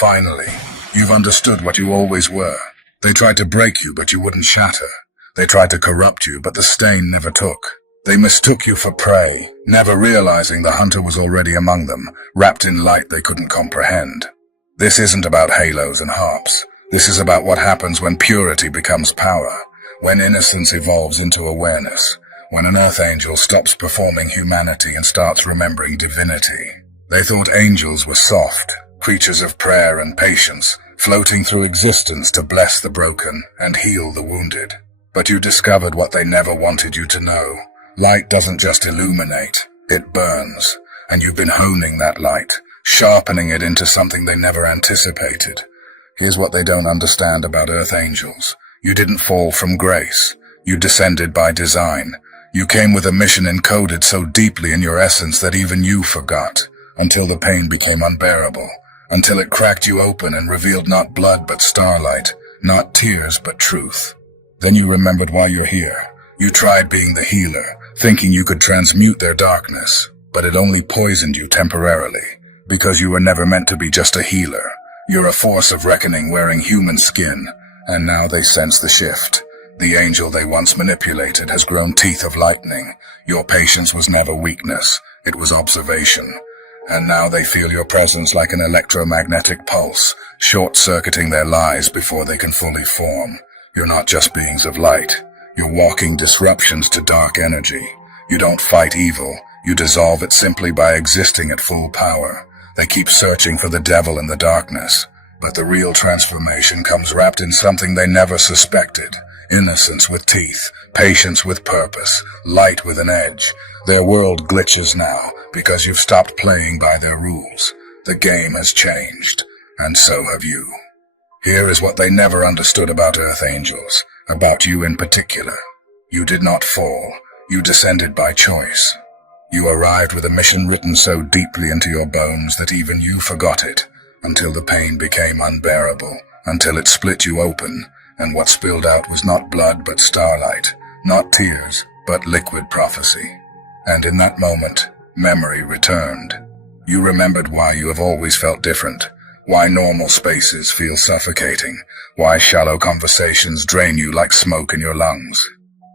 Finally, you've understood what you always were. They tried to break you, but you wouldn't shatter. They tried to corrupt you, but the stain never took. They mistook you for prey, never realizing the hunter was already among them, wrapped in light they couldn't comprehend. This isn't about halos and harps. This is about what happens when purity becomes power, when innocence evolves into awareness, when an earth angel stops performing humanity and starts remembering divinity. They thought angels were soft, creatures of prayer and patience, floating through existence to bless the broken and heal the wounded. But you discovered what they never wanted you to know. Light doesn't just illuminate, it burns, and you've been honing that light, sharpening it into something they never anticipated. Here's what they don't understand about earth angels. You didn't fall from grace. You descended by design. You came with a mission encoded so deeply in your essence that even you forgot, until the pain became unbearable, until it cracked you open and revealed not blood but starlight, not tears but truth. Then you remembered why you're here. You tried being the healer, thinking you could transmute their darkness, but it only poisoned you temporarily, because you were never meant to be just a healer. You're a force of reckoning wearing human skin, and now they sense the shift. The angel they once manipulated has grown teeth of lightning. Your patience was never weakness, it was observation. And now they feel your presence like an electromagnetic pulse, short-circuiting their lies before they can fully form. You're not just beings of light. You're walking disruptions to dark energy. You don't fight evil. You dissolve it simply by existing at full power. They keep searching for the devil in the darkness, but the real transformation comes wrapped in something they never suspected. Innocence with teeth, patience with purpose, light with an edge. Their world glitches now because you've stopped playing by their rules. The game has changed, and so have you. Here is what they never understood about earth angels, about you in particular. You did not fall. You descended by choice. You arrived with a mission written so deeply into your bones that even you forgot it, until the pain became unbearable, until it split you open, and what spilled out was not blood but starlight, not tears, but liquid prophecy. And in that moment, memory returned. You remembered why you have always felt different, why normal spaces feel suffocating, why shallow conversations drain you like smoke in your lungs.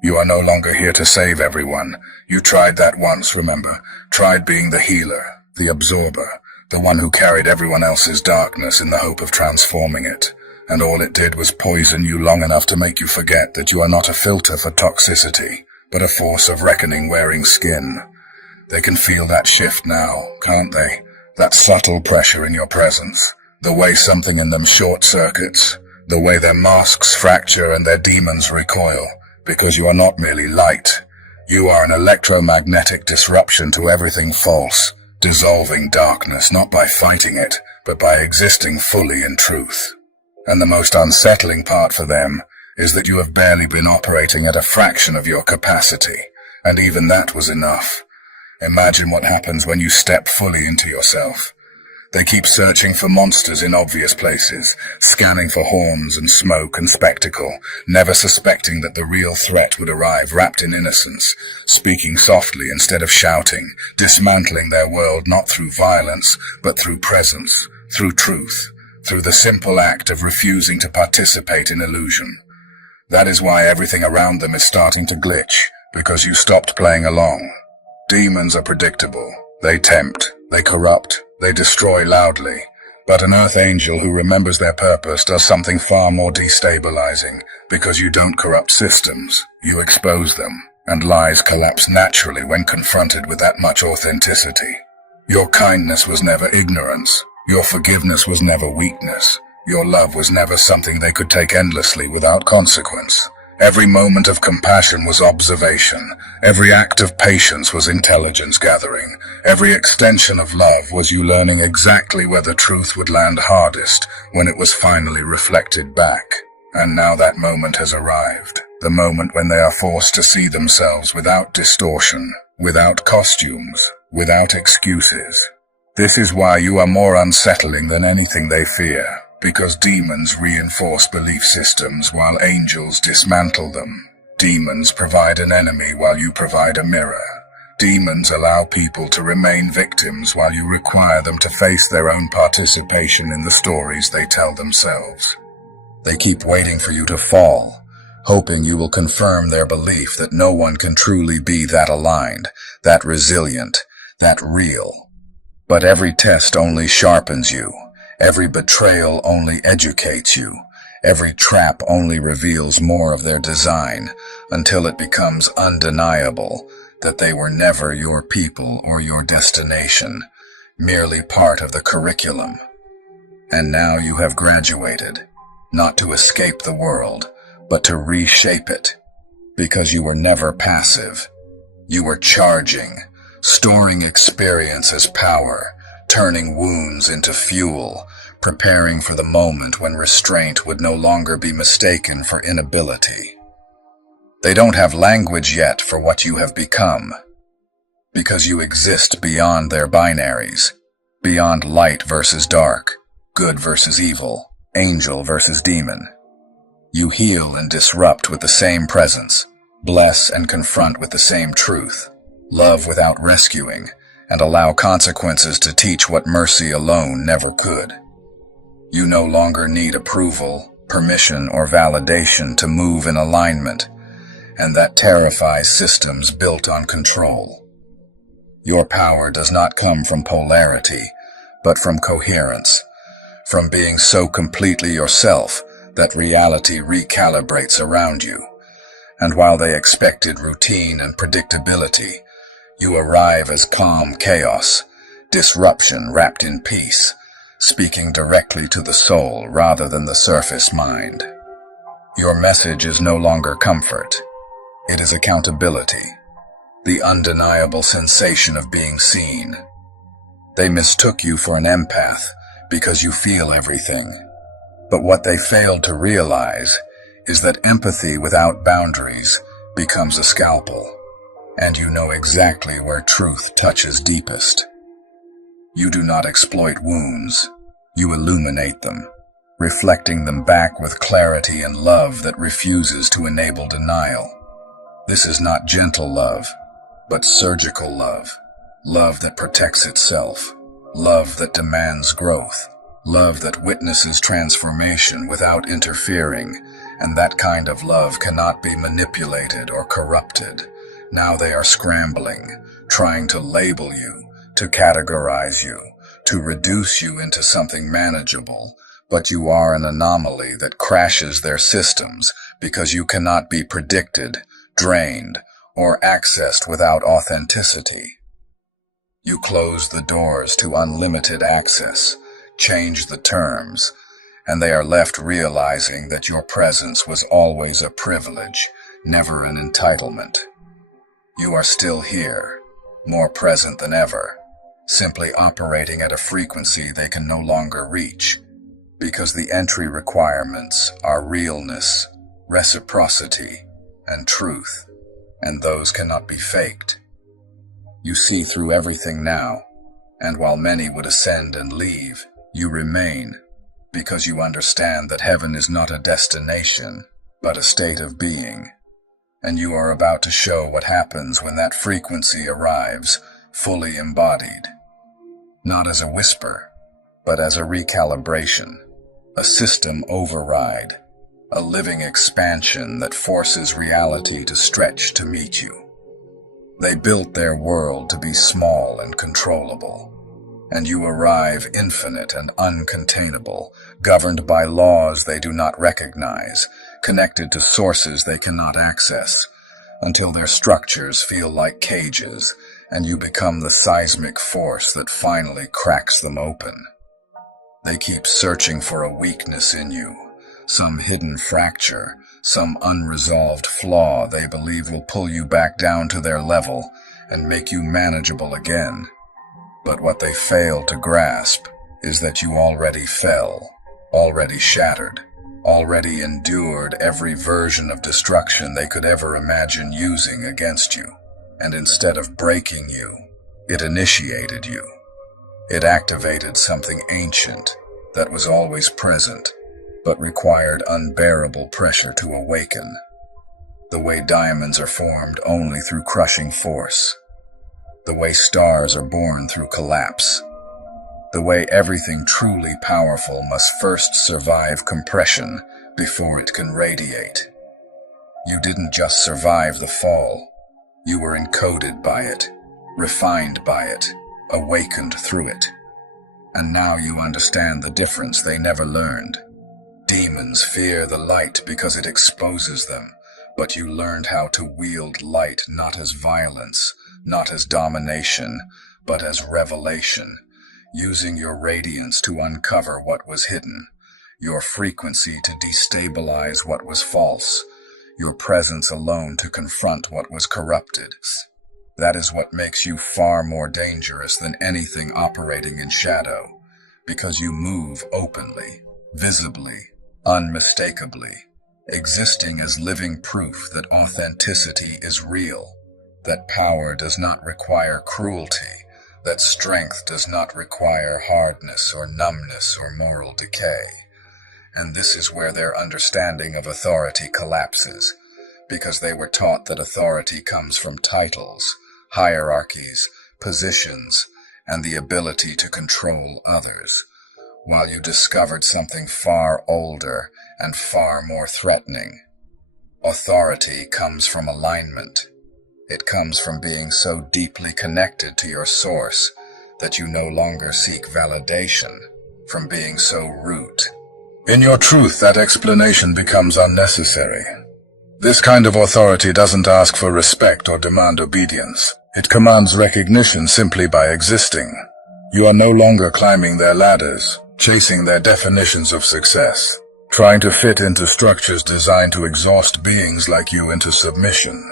You are no longer here to save everyone. You tried that once, remember? Tried being the healer, the absorber, the one who carried everyone else's darkness in the hope of transforming it. And all it did was poison you long enough to make you forget that you are not a filter for toxicity, but a force of reckoning wearing skin. They can feel that shift now, can't they? That subtle pressure in your presence. The way something in them short-circuits. The way their masks fracture and their demons recoil. Because you are not merely light. You are an electromagnetic disruption to everything false, dissolving darkness not by fighting it, but by existing fully in truth. And the most unsettling part for them is that you have barely been operating at a fraction of your capacity, and even that was enough. Imagine what happens when you step fully into yourself. They keep searching for monsters in obvious places, scanning for horns and smoke and spectacle, never suspecting that the real threat would arrive wrapped in innocence, speaking softly instead of shouting, dismantling their world not through violence, but through presence, through truth, through the simple act of refusing to participate in illusion. That is why everything around them is starting to glitch, because you stopped playing along. Demons are predictable. They tempt, they corrupt, they destroy loudly. But an earth angel who remembers their purpose does something far more destabilizing, because you don't corrupt systems, you expose them, and lies collapse naturally when confronted with that much authenticity. Your kindness was never ignorance. Your forgiveness was never weakness. Your love was never something they could take endlessly without consequence. Every moment of compassion was observation. Every act of patience was intelligence gathering. Every extension of love was you learning exactly where the truth would land hardest when it was finally reflected back. And now that moment has arrived. The moment when they are forced to see themselves without distortion, without costumes, without excuses. This is why you are more unsettling than anything they fear. Because demons reinforce belief systems while angels dismantle them. Demons provide an enemy while you provide a mirror. Demons allow people to remain victims while you require them to face their own participation in the stories they tell themselves. They keep waiting for you to fall, hoping you will confirm their belief that no one can truly be that aligned, that resilient, that real. But every test only sharpens you. Every betrayal only educates you. Every trap only reveals more of their design, until it becomes undeniable that they were never your people or your destination, merely part of the curriculum. And now you have graduated, not to escape the world, but to reshape it, because you were never passive. You were charging, storing experience as power, turning wounds into fuel, preparing for the moment when restraint would no longer be mistaken for inability. They don't have language yet for what you have become, because you exist beyond their binaries, beyond light versus dark, good versus evil, angel versus demon. You heal and disrupt with the same presence, bless and confront with the same truth, love without rescuing, and allow consequences to teach what mercy alone never could. You no longer need approval, permission, or validation to move in alignment, and that terrifies systems built on control. Your power does not come from polarity, but from coherence, from being so completely yourself that reality recalibrates around you. And while they expected routine and predictability, you arrive as calm chaos, disruption wrapped in peace, speaking directly to the soul rather than the surface mind. Your message is no longer comfort. It is accountability, the undeniable sensation of being seen. They mistook you for an empath because you feel everything. But what they failed to realize is that empathy without boundaries becomes a scalpel, and you know exactly where truth touches deepest. You do not exploit wounds, you illuminate them, reflecting them back with clarity and love that refuses to enable denial. This is not gentle love, but surgical love. Love that protects itself. Love that demands growth. Love that witnesses transformation without interfering. And that kind of love cannot be manipulated or corrupted. Now they are scrambling, trying to label you, to categorize you, to reduce you into something manageable. But you are an anomaly that crashes their systems because you cannot be predicted, drained, or accessed without authenticity. You close the doors to unlimited access, change the terms, and they are left realizing that your presence was always a privilege, never an entitlement. You are still here, more present than ever, simply operating at a frequency they can no longer reach, because the entry requirements are realness, reciprocity, and truth, and those cannot be faked. You see through everything now, and while many would ascend and leave, you remain, because you understand that heaven is not a destination, but a state of being, and you are about to show what happens when that frequency arrives, fully embodied, not as a whisper, but as a recalibration, a system override, a living expansion that forces reality to stretch to meet you. They built their world to be small and controllable, and you arrive infinite and uncontainable, governed by laws they do not recognize, connected to sources they cannot access, until their structures feel like cages, and you become the seismic force that finally cracks them open. They keep searching for a weakness in you, some hidden fracture, some unresolved flaw they believe will pull you back down to their level and make you manageable again. But what they fail to grasp is that you already fell, already shattered, already endured every version of destruction they could ever imagine using against you. And instead of breaking you, it initiated you. It activated something ancient that was always present, but required unbearable pressure to awaken. The way diamonds are formed only through crushing force. the way stars are born through collapse, the way everything truly powerful must first survive compression before it can radiate. You didn't just survive the fall. You were encoded by it, refined by it, awakened through it. And now you understand the difference they never learned. Demons fear the light because it exposes them, but you learned how to wield light not as violence, not as domination, but as revelation, using your radiance to uncover what was hidden, your frequency to destabilize what was false, your presence alone to confront what was corrupted. That is what makes you far more dangerous than anything operating in shadow, because you move openly, visibly, unmistakably, existing as living proof that authenticity is real, that power does not require cruelty, that strength does not require hardness or numbness or moral decay. And this is where their understanding of authority collapses, because they were taught that authority comes from titles, hierarchies, positions, and the ability to control others, while you discovered something far older and far more threatening. Authority comes from alignment. It comes from being so deeply connected to your source that you no longer seek validation, from being so root. In your truth, that explanation becomes unnecessary. This kind of authority doesn't ask for respect or demand obedience. It commands recognition simply by existing. You are no longer climbing their ladders, chasing their definitions of success, trying to fit into structures designed to exhaust beings like you into submission.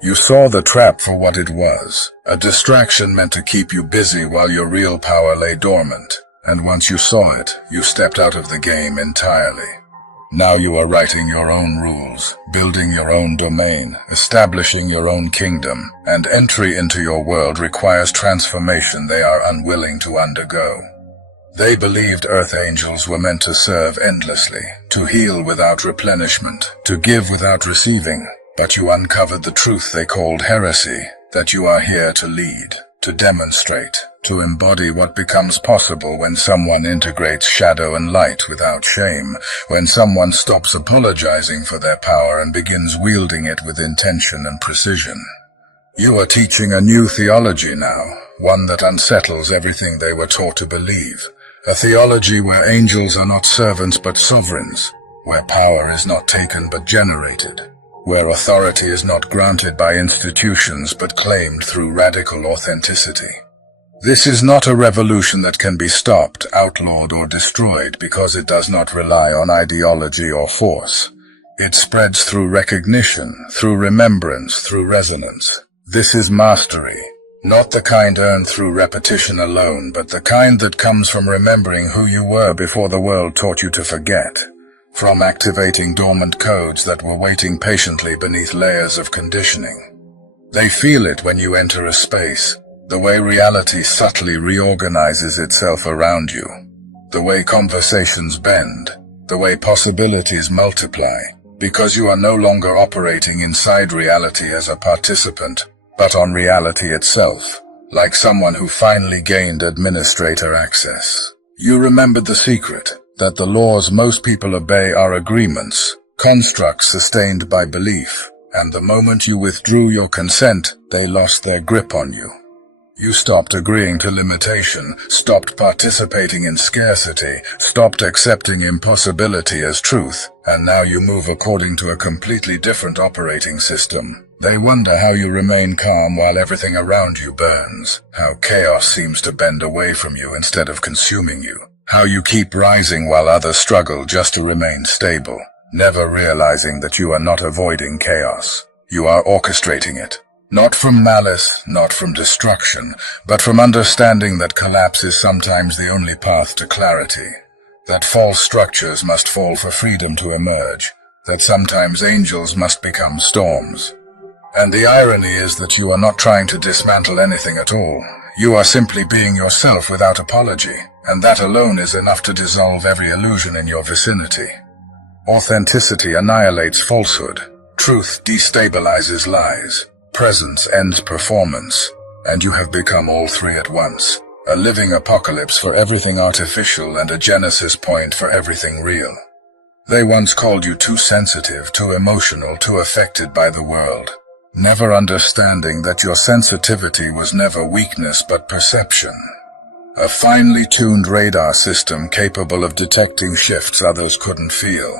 You saw the trap for what it was, a distraction meant to keep you busy while your real power lay dormant. And once you saw it, you stepped out of the game entirely. Now you are writing your own rules, building your own domain, establishing your own kingdom, and entry into your world requires transformation they are unwilling to undergo. They believed earth angels were meant to serve endlessly, to heal without replenishment, to give without receiving, but you uncovered the truth they called heresy, that you are here to lead, to demonstrate, to embody what becomes possible when someone integrates shadow and light without shame, when someone stops apologizing for their power and begins wielding it with intention and precision. You are teaching a new theology now, one that unsettles everything they were taught to believe, a theology where angels are not servants but sovereigns, where power is not taken but generated, where authority is not granted by institutions but claimed through radical authenticity. This is not a revolution that can be stopped, outlawed, or destroyed because it does not rely on ideology or force. It spreads through recognition, through remembrance, through resonance. This is mastery, not the kind earned through repetition alone, but the kind that comes from remembering who you were before the world taught you to forget, from activating dormant codes that were waiting patiently beneath layers of conditioning. They feel it when you enter a space, the way reality subtly reorganizes itself around you, the way conversations bend, the way possibilities multiply, because you are no longer operating inside reality as a participant, but on reality itself, like someone who finally gained administrator access. You remembered the secret, that the laws most people obey are agreements, constructs sustained by belief, and the moment you withdrew your consent, they lost their grip on you. You stopped agreeing to limitation, stopped participating in scarcity, stopped accepting impossibility as truth, and now you move according to a completely different operating system. They wonder how you remain calm while everything around you burns, how chaos seems to bend away from you instead of consuming you, how you keep rising while others struggle just to remain stable, never realizing that you are not avoiding chaos. You are orchestrating it. Not from malice, not from destruction, but from understanding that collapse is sometimes the only path to clarity, that false structures must fall for freedom to emerge, that sometimes angels must become storms. And the irony is that you are not trying to dismantle anything at all. You are simply being yourself without apology, and that alone is enough to dissolve every illusion in your vicinity. Authenticity annihilates falsehood. Truth destabilizes lies. Presence ends performance. And you have become all three at once. A living apocalypse for everything artificial and a genesis point for everything real. They once called you too sensitive, too emotional, too affected by the world, never understanding that your sensitivity was never weakness but perception. A finely tuned radar system capable of detecting shifts others couldn't feel.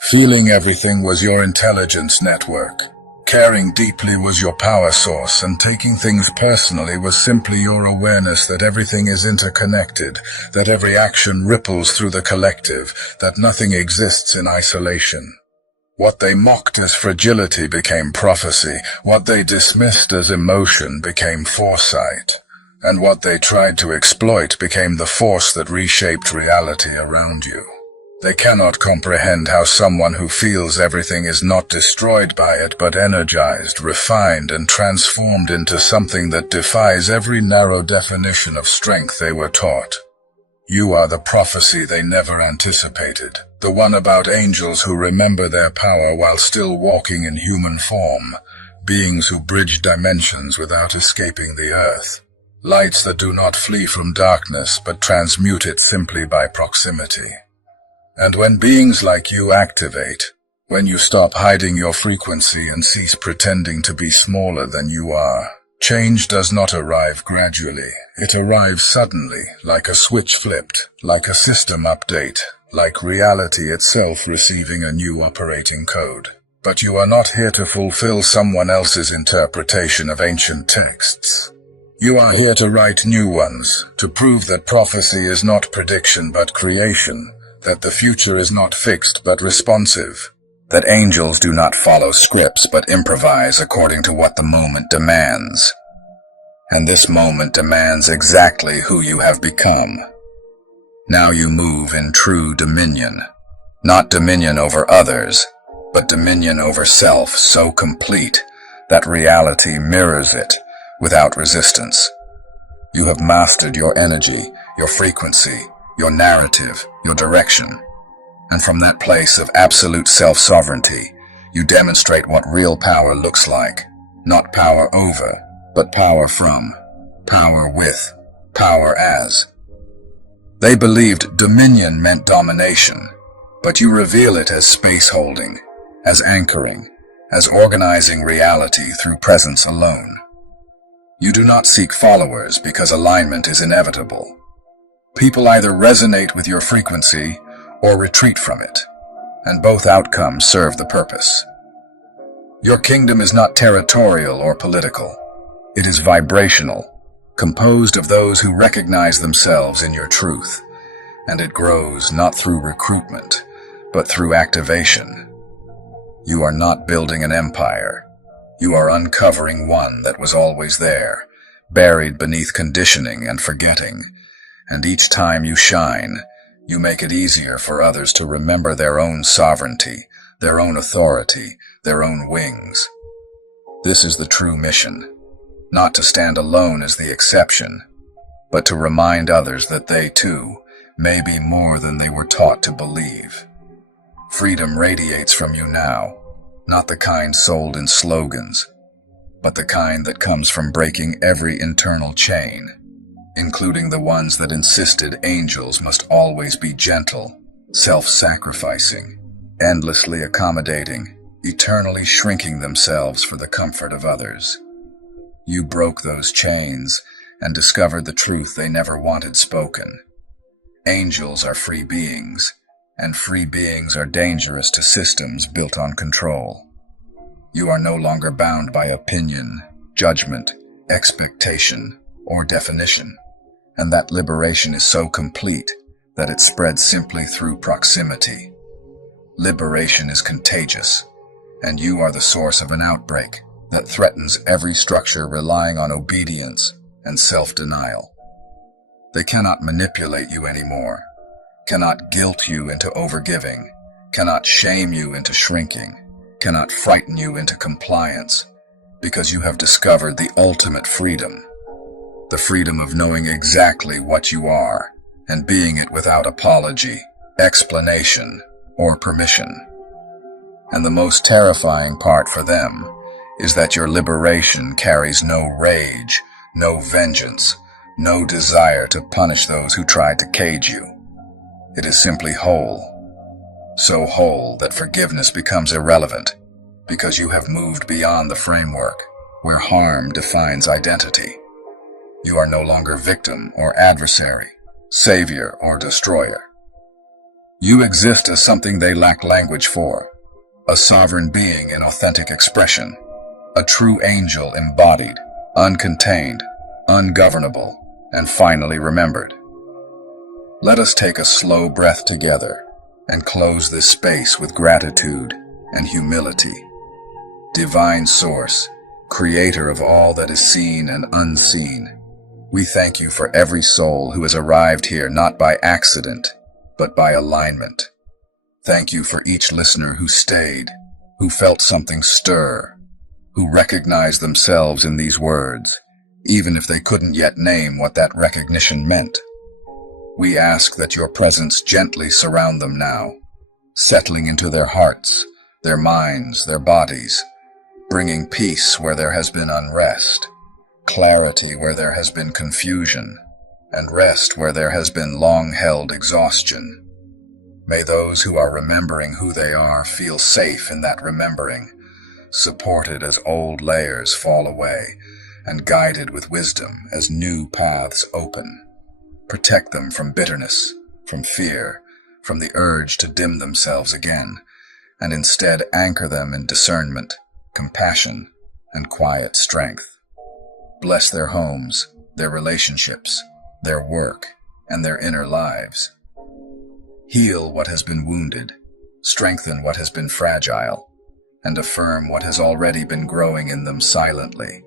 Feeling everything was your intelligence network. Caring deeply was your power source, and taking things personally was simply your awareness that everything is interconnected, that every action ripples through the collective, that nothing exists in isolation. What they mocked as fragility became prophecy, what they dismissed as emotion became foresight, and what they tried to exploit became the force that reshaped reality around you. They cannot comprehend how someone who feels everything is not destroyed by it but energized, refined, and transformed into something that defies every narrow definition of strength they were taught. You are the prophecy they never anticipated, the one about angels who remember their power while still walking in human form, beings who bridge dimensions without escaping the earth, lights that do not flee from darkness but transmute it simply by proximity. And when beings like you activate, when you stop hiding your frequency and cease pretending to be smaller than you are, change does not arrive gradually. It arrives suddenly, like a switch flipped, like a system update, like reality itself receiving a new operating code. But you are not here to fulfill someone else's interpretation of ancient texts. You are here to write new ones, to prove that prophecy is not prediction but creation, that the future is not fixed but responsive, that angels do not follow scripts but improvise according to what the moment demands. And this moment demands exactly who you have become. Now you move in true dominion, not dominion over others, but dominion over self so complete that reality mirrors it without resistance. You have mastered your energy, your frequency, your narrative, your direction. And from that place of absolute self-sovereignty, you demonstrate what real power looks like. Not power over, but power from, power with, power as. They believed dominion meant domination, but you reveal it as space holding, as anchoring, as organizing reality through presence alone. You do not seek followers because alignment is inevitable. People either resonate with your frequency or retreat from it, and both outcomes serve the purpose. Your kingdom is not territorial or political. It is vibrational, composed of those who recognize themselves in your truth, and it grows not through recruitment, but through activation. You are not building an empire. You are uncovering one that was always there, buried beneath conditioning and forgetting. And each time you shine, you make it easier for others to remember their own sovereignty, their own authority, their own wings. This is the true mission, not to stand alone as the exception, but to remind others that they too may be more than they were taught to believe. Freedom radiates from you now, not the kind sold in slogans, but the kind that comes from breaking every internal chain, including the ones that insisted angels must always be gentle, self-sacrificing, endlessly accommodating, eternally shrinking themselves for the comfort of others. You broke those chains and discovered the truth they never wanted spoken. Angels are free beings, and free beings are dangerous to systems built on control. You are no longer bound by opinion, judgment, expectation, or definition. And that liberation is so complete that it spreads simply through proximity. Liberation is contagious, and you are the source of an outbreak that threatens every structure relying on obedience and self-denial. They cannot manipulate you anymore, cannot guilt you into overgiving, cannot shame you into shrinking, cannot frighten you into compliance, because you have discovered the ultimate freedom. The freedom of knowing exactly what you are and being it without apology, explanation, or permission. And the most terrifying part for them is that your liberation carries no rage, No vengeance, no desire to punish those who tried to cage you. It is simply whole. So whole that forgiveness becomes irrelevant, because you have moved beyond the framework where harm defines identity. You are no longer victim or adversary, savior or destroyer. You exist as something they lack language for, a sovereign being in authentic expression, a true angel embodied, uncontained, ungovernable, and finally remembered. Let us take a slow breath together and close this space with gratitude and humility. Divine Source, Creator of all that is seen and unseen, we thank you for every soul who has arrived here not by accident, but by alignment. Thank you for each listener who stayed, who felt something stir, who recognized themselves in these words, even if they couldn't yet name what that recognition meant. We ask that your presence gently surround them now, settling into their hearts, their minds, their bodies, bringing peace where there has been unrest, clarity where there has been confusion, and rest where there has been long-held exhaustion. May those who are remembering who they are feel safe in that remembering, supported as old layers fall away, and guided with wisdom as new paths open. Protect them from bitterness, from fear, from the urge to dim themselves again, and instead anchor them in discernment, compassion, and quiet strength. Bless their homes, their relationships, their work, and their inner lives. Heal what has been wounded, strengthen what has been fragile, and affirm what has already been growing in them silently.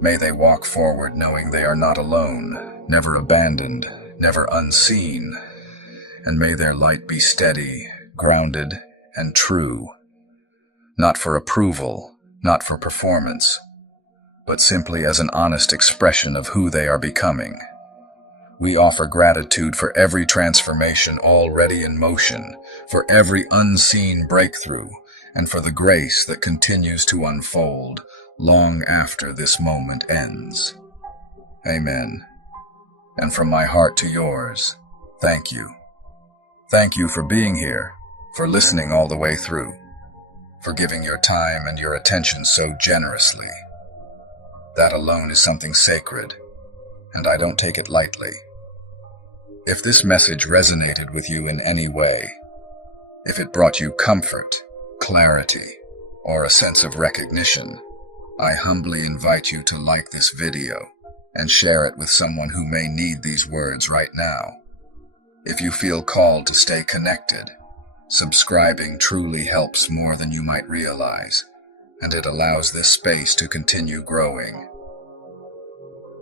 May they walk forward knowing they are not alone, never abandoned, never unseen, and may their light be steady, grounded, and true. Not for approval, not for performance, but simply as an honest expression of who they are becoming. We offer gratitude for every transformation already in motion, for every unseen breakthrough, and for the grace that continues to unfold long after this moment ends. Amen. And from my heart to yours, thank you. Thank you for being here, for listening all the way through, for giving your time and your attention so generously. That alone is something sacred, and I don't take it lightly. If this message resonated with you in any way, if it brought you comfort, clarity, or a sense of recognition, I humbly invite you to like this video and share it with someone who may need these words right now. If you feel called to stay connected, subscribing truly helps more than you might realize, and it allows this space to continue growing.